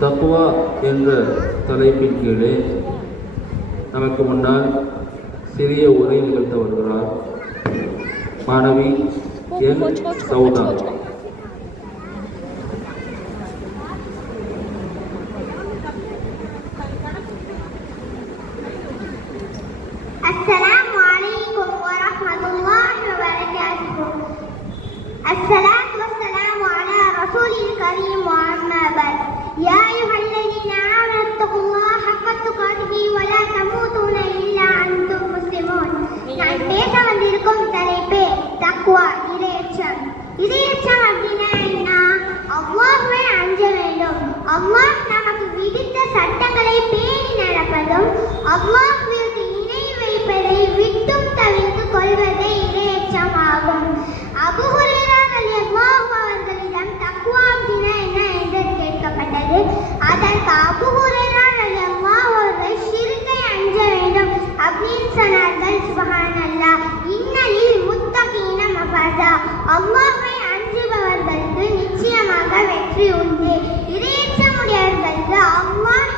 தக்வா என்ற தலைப்பின் கீழே நமக்கு முன்னால் சிறிய உரை நிகழ்த்த வருகிறார் மாணவி என் சௌதா. அஸ்ஸலாமு அலைக்கும் வரஹ்மத்துல்லாஹி வபரகாத்துஹு. அஸ்ஸலாத்து வஸ்ஸலாமு அலா ரசூலில் கரீம் வ அம்மா பஅத். யா அய்யுஹல்லதீன ஆமனு தக்குல்லாஹ ஹக்க துகாத்திஹி வ லா தமூதுன இல்லா அன்தும் முஸ்லிமூன். நான் பேச வந்திருக்கும் தலைப்பே தக்வா, இறையச்சம். இறையச்சம் அப்படின்னா என்ன? அல்லாஹ்வை அஞ்ச வேண்டும். அல்லாஹ் நமக்கு விதித்த சட்டங்களை பேணி நடப்பதும், அல்லாஹ்விற்கு இணை வைப்பதை விட்டும் தவிர்த்து கொள்வதே இறையச்சம் ஆகும். அபூ ஹுரைரா ரலியல்லாஹு அவர்களிடம் தக்வா அப்படின்னா என்ன என்று கேட்கப்பட்டது. அதற்கு அபூ ஹுரைரா ரலியல்லாஹு அவர்கள் ஷிர்கை அஞ்ச வேண்டும் அப்படின்னு சொன்னார்கள். சுப்ஹானல்லாஹ். இன்னலில் முத்தகீன மஃபஸா. அல்லாஹ்வை அஞ்சுபவர்களுக்கு நிச்சயமாக வெற்றி உண்டு. இறையச்சமுடையவர்களுக்கு அல்லாஹ்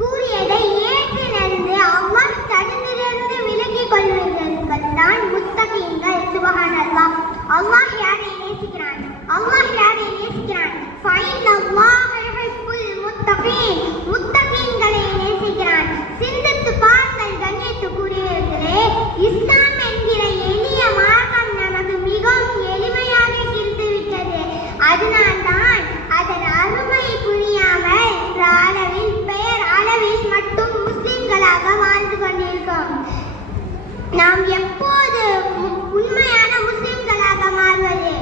கூறியதை ஏற்று நடந்து அல்லாஹ் தடுத்திலிருந்து விலகிக் கொள்வதற்குள் தான் முத்தகீன்கள். சுப்ஹானல்லாஹ். அல்லாஹ் யாரை நேசிக்கிறான்? அல்லாஹ் யாரை நேசிக்கிறான்? ஃபைனல்லாஹ யுஹிப்புல் முத்தகீன். முத்தகீன்களை நேசிக்கிறான். சிந்தித்து பாருங்கள் கண்ணியத்துக்குரியவர்களே, இஸ்லாம் என்கிற எளிய மார்க்கம் நமக்கு மிகவும் எளிமையாக கிடைத்துவிட்டது. அதனால்தான் அதன் அருமை புரியாமல் என்ற அளவில் பெயர் அளவில் மட்டும் முஸ்லிம்களாக வாழ்ந்து கொண்டிருக்கோம். நாம் எப்போது உண்மையான முஸ்லிம்களாக மாறுவது?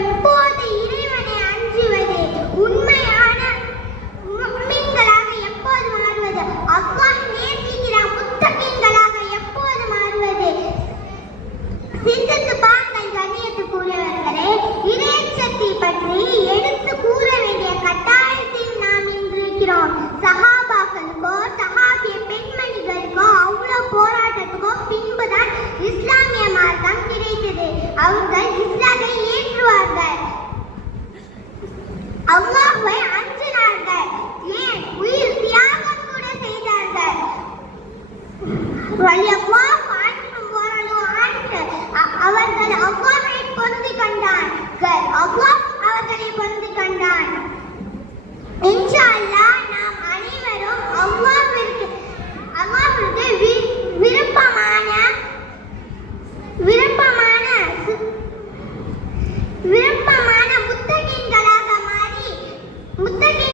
எப்போது இறைவனை அஞ்சுவது? உண்மையான முஃமின்களாக எப்போது மாறுவது? அல்லாஹ் நேசிக்கிற முத்தகீன்களாக எப்போது மாறுவது? சிந்தித்து பாருங்கள் கண்ணியத்துக்குரியவர்களே, இறையச்சத்தை பற்றி எடுத்து கூற வேண்டிய கட்டாயத்தில் நாம் இன்று இருக்கிறோம். சஹாபாக்களுக்கோ சஹாபிய பெண்மணிகளுக்கோ அவ்வளவு போராட்டத்துக்கோ பின்புதான் இஸ்லாமிய மார்க்கம் கிடைத்தது. அவர்கள் இஸ்லாமை ஏற்றுவார்கள், அல்லாஹ்வை அஞ்சினார்கள், ஏன் உயிர் தியாகம் கூட செய்தார்கள்.